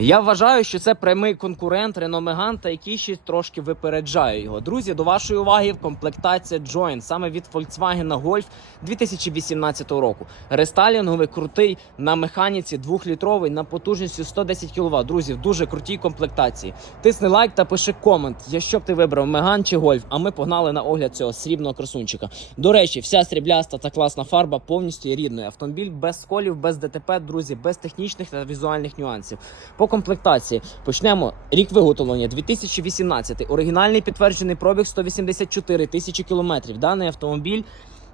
Я вважаю, що це прямий конкурент Renault Megane, який ще трошки випереджає його. Друзі, до вашої уваги комплектація Joint саме від Volkswagen Golf 2018 року. Рестайлінговий крутий на механіці 2-літровий на потужністю 110 кВт. Друзі, в дуже крутій комплектації. Тисни лайк та пиши комент, якщо б ти вибрав Меган чи Гольф. А ми погнали на огляд цього срібного красунчика. До речі, вся срібляста та класна фарба повністю є рідною. Автомобіль без сколів, без ДТП, друзі, без технічних та візуальних нюансів. Комплектації почнемо. Рік виготовлення 2018. Оригінальний підтверджений пробіг 184 тисячі кілометрів. Даний автомобіль.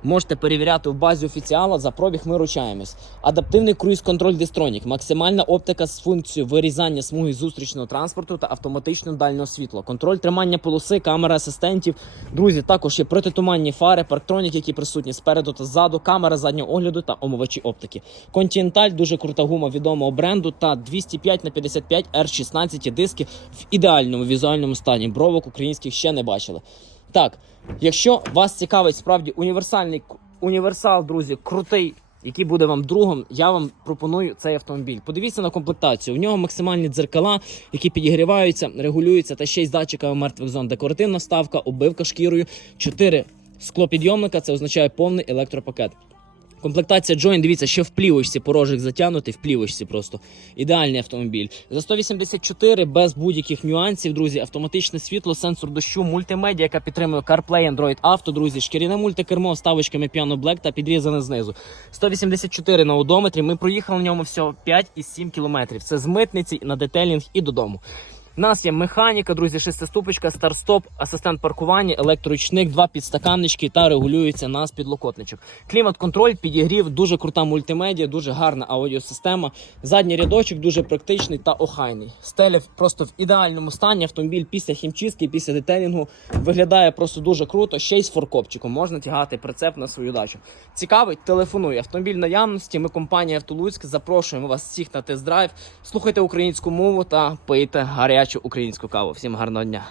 Можете перевіряти в базі офіціала. За пробіг ми ручаємось. Адаптивний круїз-контроль Дистронік, максимальна оптика з функцією вирізання смуги зустрічного транспорту та автоматичного дальнього світла, контроль тримання полоси, камера асистентів. Друзі, також є протитуманні фари, парктронік, які присутні спереду та ззаду, камера заднього огляду та омивачі оптики. Continental, дуже крута гума відомого бренду та 205 на 55 R16 диски в ідеальному візуальному стані. Бровок українських ще не бачили. Так, якщо вас цікавить справді універсальний універсал, друзі, крутий, який буде вам другом, я вам пропоную цей автомобіль. Подивіться на комплектацію. У нього максимальні дзеркала, які підігріваються, регулюються, та ще й з датчиками мертвих зон. Декоративна ставка, обивка шкірою, 4 склопідйомника. Це означає повний електропакет. Комплектація Joint, дивіться, ще в плівочці порожик затягнутий, в плівочці просто. Ідеальний автомобіль. За 184 без будь-яких нюансів, друзі, автоматичне світло, сенсор дощу, мультимедіа, яка підтримує CarPlay, Android Auto, друзі, шкіряне мультикермо, вставочками Piano Black та підрізане знизу. 184 на одометрі. Ми проїхали на ньому всього 5,7 кілометрів. Це з митниці на детелінг і додому. У нас є механіка, друзі, шестиступочка, старт-стоп, асистент паркування, електроручник, два підстаканнички та регулюється нас підлокотничок. Клімат-контроль, підігрів, дуже крута мультимедіа, дуже гарна аудіосистема. Задній рядочок дуже практичний та охайний. Стеля просто в ідеальному стані. Автомобіль після хімчистки, після детелінгу виглядає просто дуже круто. Ще й з форкопчиком можна тягати прицеп на свою дачу. Цікавить? Телефонуй. Автомобіль наявності. Ми компанія Автолуцьк. Запрошуємо вас всіх на тест-драйв. Слухайте українську мову та пийте гарячу українську каву. Всім гарного дня.